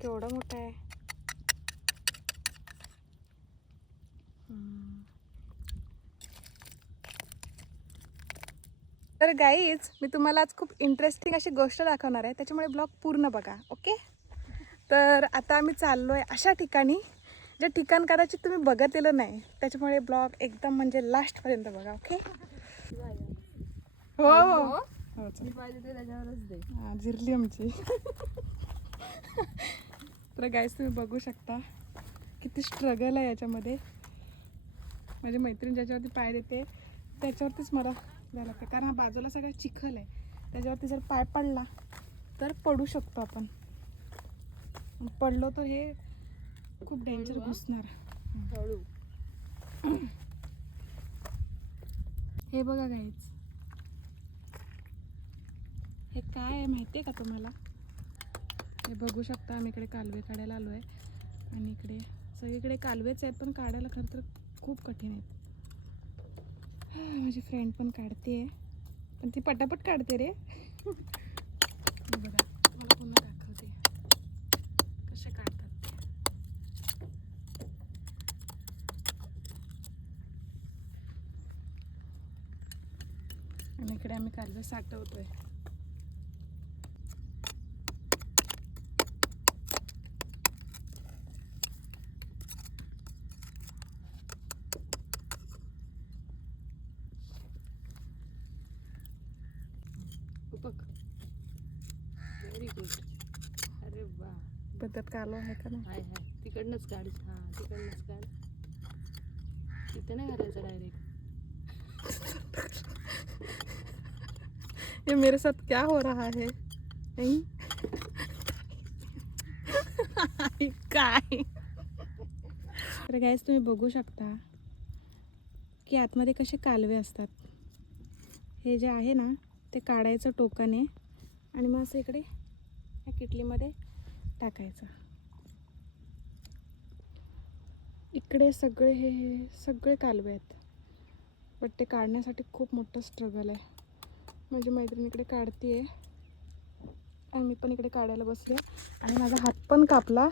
केवढा मोठा आहे. तर गाईज, मी तुम्हाला आज खूप इंटरेस्टिंग अशी गोष्ट दाखवणार आहे, त्याच्यामुळे ब्लॉग पूर्ण बघा. ओके. तर आता आम्ही चाललो आहे अशा ठिकाणी जे ठिकाण कदाचित तुम्ही बघितलेलं नाही, त्याच्यामुळे ब्लॉग एकदम म्हणजे लास्टपर्यंत बघा. ओके. हो हो हो, जिरली आमची. तर गाईज, तुम्ही बघू शकता किती स्ट्रगल आहे याच्यामध्ये. माझी मैत्रीण ज्याच्यावरती पाय देते त्याच्यावरतीच मला जायला लागतं, कारण हा बाजूला सगळं चिखल आहे. त्याच्यावरती जर पाय पडला तर पडू शकतो आपण. पडलो तर हे खूप डेंजर घुसणार. हे बघा गाईज, हे काय आहे माहिती आहे का तुम्हाला? हे बघू शकता, आम्ही इकडे कालवे काढायला आलो आहे आणि इकडे सगळीकडे कालवेच आहेत, पण काढायला खरं तर खूप कठीण आहेत. माझी फ्रेंड पण काढते, पण ती पटापट काढते रे. बघा, मला पुन्हा दाखवते कसे काढतात ते. आणि इकडे आम्ही कालवे साठवतोय. Very good. अरे वा, पद्धत कालो आहे का नाही? हाय हाय, तिकडनंच काढ. हां, तिकडनंच काढ. तिथे नाही घालायचं डायरेक्ट. ये मेरे साथ क्या हो रहा है? नहीं? काय? तर गाईस, तुम्ही बघू शकता की आतमध्ये कसे कालवे असतात. हे जे आहे ना, ते काढायचं टोकाने आणि मग असं इकडे या किटलीमध्ये टाकायचं. इकडे सगळे हे सगळे कालवे आहेत, बट ते काढण्यासाठी खूप मोठं स्ट्रगल आहे. माझी मैत्रीण इकडे काढते आणि मी पण इकडे काढायला बसले आणि माझा हात पण कापला.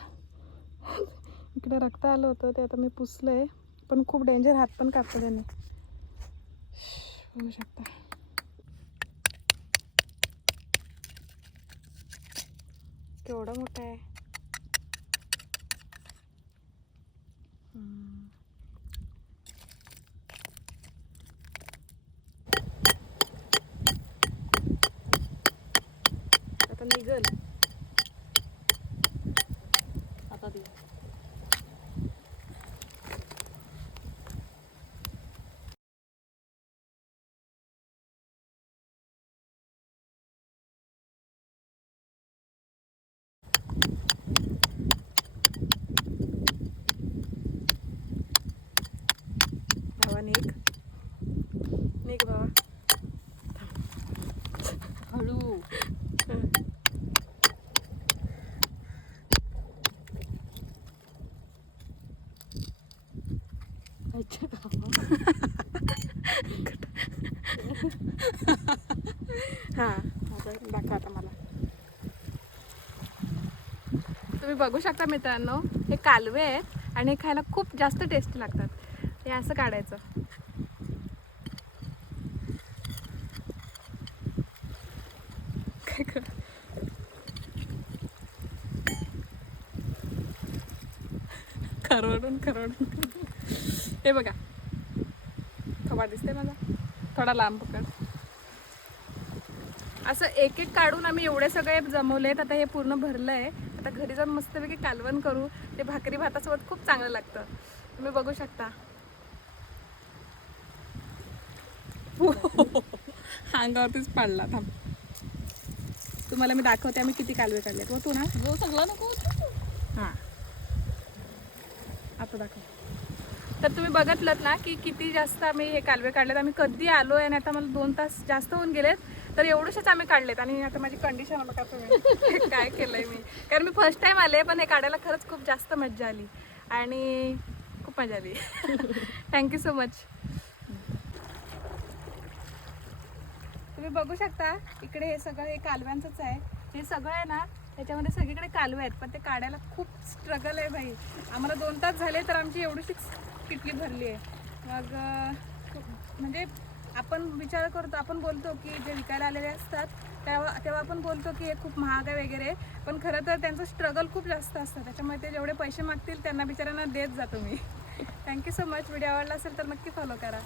इकडे रक्त आलं होतं, ते आता मी पुसलंय, पण खूप डेंजर हात पण कापला त्याने. बघू शकता. केवढा मोठा आहे. आता निघल. आता दे. बाबा निघ, निघ बाबा. हळू. अच्छा का? हां, दाखवा आता मला. तुम्ही बघू शकता मित्रांनो, हे कालवे आहेत आणि हे खायला खूप जास्त टेस्टी लागतात. हे असं काढायचं. काय कर, खरवडून खरवडून. हे बघा, थोडा दिसते मला, थोडा लांब पकड. असं एक एक काढून आम्ही एवढे सगळे जमवलेत. आता हे पूर्ण भरलं आहे. आता घरी जाऊन मस्तपैकी कालवण करू. ते भाकरी भातासोबत खूप चांगलं लागतं. तुम्ही बघू शकता. अंगावरतीच पडला. थांब, तुम्हाला मी दाखवते आम्ही किती कालवे काढलेत. हो तू ना, जो सगळा नको. हां, आता दाखव. तर तुम्ही बघितलं ना की किती जास्त आम्ही हे कालवे काढलेत. आम्ही कधी आलो आहे आणि आता मला 2 तास जास्त होऊन गेलेत. तर एवढेच आम्ही काढलेत आणि आता माझी कंडिशन बघा तुम्ही. काय केलंय मी, कारण मी फर्स्ट टाइम आले, पण हे काढायला खरंच खूप जास्त मजा आली आणि खूप मजा आली. Thank you so much. तुम्ही बघू शकता इकडे हे सगळं हे कालव्यांचंच आहे. हे सगळं आहे ना, त्याच्यामध्ये सगळीकडे कालवे आहेत, पण ते काढायला खूप स्ट्रगल आहे भाई. आम्हाला 2 तास झाले तर आमची एवढीशीच किटली भरली आहे. मग म्हणजे आपण विचार करतो, आपण बोलतो की जे विकायला आलेले असतात तेव्हा आपण बोलतो की हे खूप महाग आहे वगैरे, पण खरं तर त्यांचं स्ट्रगल खूप जास्त असतं. त्याच्यामुळे ते जेवढे पैसे मागतील त्यांना बिचाऱ्यांना देत जातो मी. Thank you so much. व्हिडिओ आवडला असेल तर नक्की फॉलो करा.